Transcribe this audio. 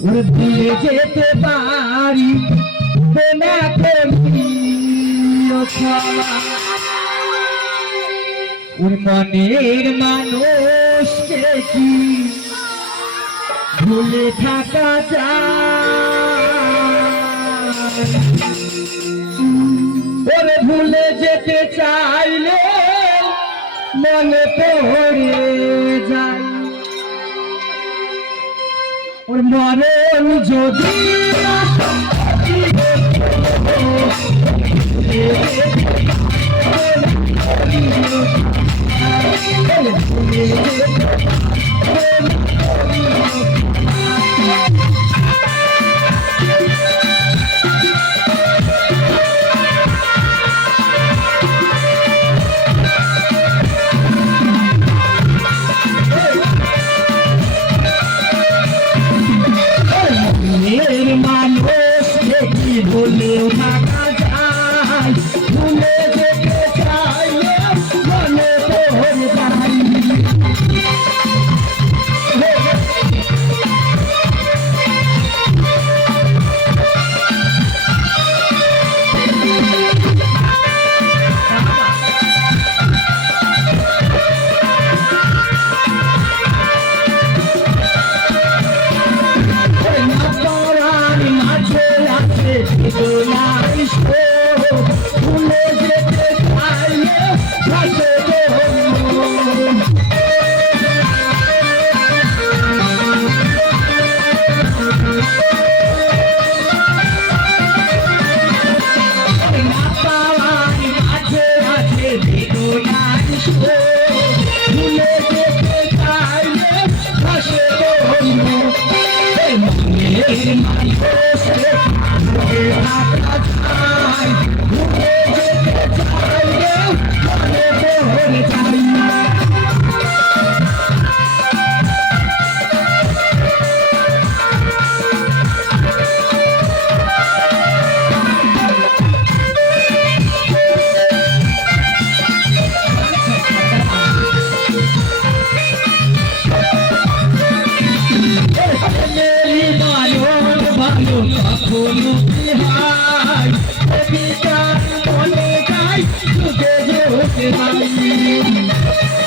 ভুলে যেতে পারি না করি ওর মনের মানুষকে কি ভুলে থাকা যায়? ভুলে যেতে চাইলে মনে পড়ে যায়। মরণ যদি Oh, I've নাই তোকে যে হতে পারি